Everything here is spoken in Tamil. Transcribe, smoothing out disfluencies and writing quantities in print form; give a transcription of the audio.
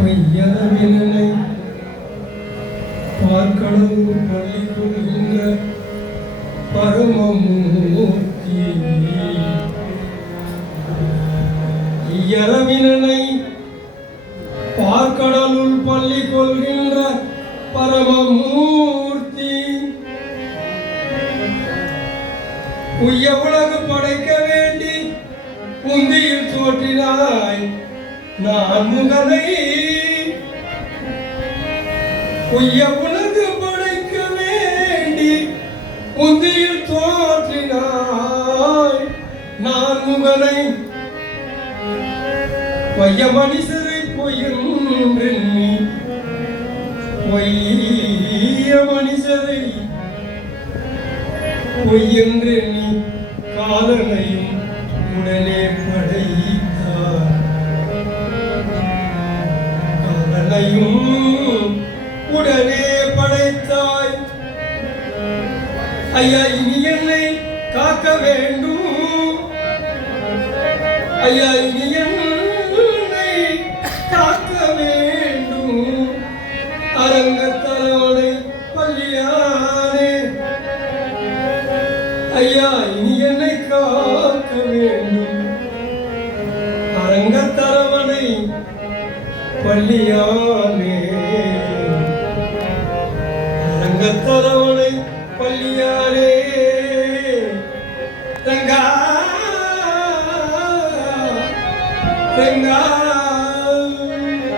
பொய்யரவினனை பார்க்கடவு பள்ளி கொள்கின்ற பரமமூர்த்தி ஐயரவினனை பார்க்கடலுள் பள்ளி கொள்கின்ற பரமமூர்த்தி உய்ய உலகு படைக்க வேண்டி புந்தியில் தோற்றினாய் நான் முகனை உய்ய உலகு படைக்க வேண்டி புந்தியில் தோற்றினாய் நான் முகனை பொய்ய மனிதரை பொய்யென்றெண்ணி பொய்ய மனிதரை பொய்யென்றெண்ணி காலனையும் உடனே படைத்தார் காலனையும் உடனே படைத்தாய் ஐயா இனி என்னை காக்க வேண்டும் ஐயா இனி என்னை காக்க வேண்டும் அரங்கத்தலவனை பள்ளியானே ஐயா இனி என்னை காக்க வேண்டும் அரங்கத்தலவனை பள்ளியானே அரங்கத்தலவனை பள்ளியானே